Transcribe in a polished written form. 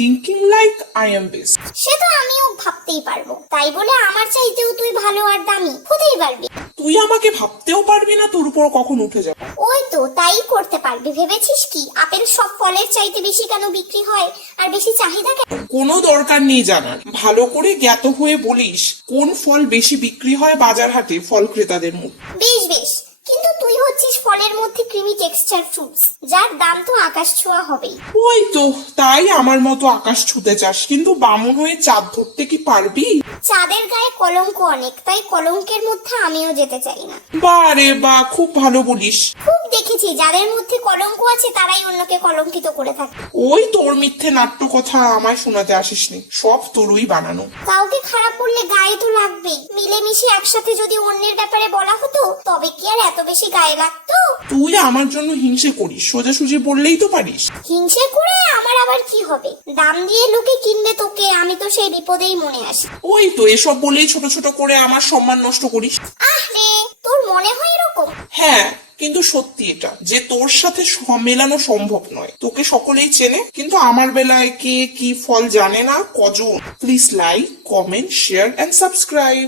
Thinking like I am best. সে তো আমিও ভাবতেই পারবো, তাই বলে আমার চাইতেও তুই ভালো আর দামি হতেই পারবি? তুই আমাকে ভাবতেও পারবি না তোর উপর কখন উঠে যাবো। ওই তো তাই করতে পারবি। ভেবেছিস কি আপেল সব ফলের চাইতে বেশি কেন বিক্রি হয় আর বেশি চাহিদা কেন? কোনো দরকার নেই জানার, ভালো করে জ্ঞাত হয়ে বলিস কোন ফল বেশি বিক্রি হয় বাজার হাটে ফল ক্রেতাদের মধ্যে। বেশ বেশ, কিন্তু তুই হচ্ছিস ফলের মধ্যে ক্রিমি টেক্সচার ফ্রুটস, যার দাম তো আকাশ ছোঁয়া হবেই। ওই তো তাই আমার মতো আকাশ ছুতে চাস, কিন্তু বামুন হয়ে চাঁদ ধরতে কি পারবি? চাঁদের গায়ে কলঙ্ক অনেক, তাই কলঙ্কের মধ্যে আমিও যেতে চাই না। বারে বা, খুব ভালো বলিস। খুব দেখেছি যাদের মধ্যে কলঙ্ক আছে তারাই অন্যকে কলঙ্কিত করে থাকে। ওই তোর মিথ্যে নাট্য কথা আমায় শোনাতে আসিসনি, সব তোরই বানানো। কাউকে খারাপ বললে গায়ে তো লাগবেই। মিলেমিশে একসাথে যদি অন্যের ব্যাপারে বলা হতো তবে কি আর এত বেশি গায়ে লাগতো? তুই আমার জন্য হিংসে করিস, সোজাসুজি বললেই তো পারিস। হিংসে করে আমার আবার কি হবে? দাম দিয়ে লোকে কিনবে তোকে, আমি তো সেই বিপদেই মনে আসি। ওই তো এসব বলেই ছোট ছোট করে আমার সম্মান নষ্ট করিস। আহ রে, তোর মনে হয় এরকম? হ্যাঁ, কিন্তু সত্যি এটা যে তোর সাথে মেলানো সম্ভব নয়। তোকে সকলেই চেনে, কিন্তু আমার বেলায় কে কি ফল জানে না কজন। Please like, comment, share and subscribe.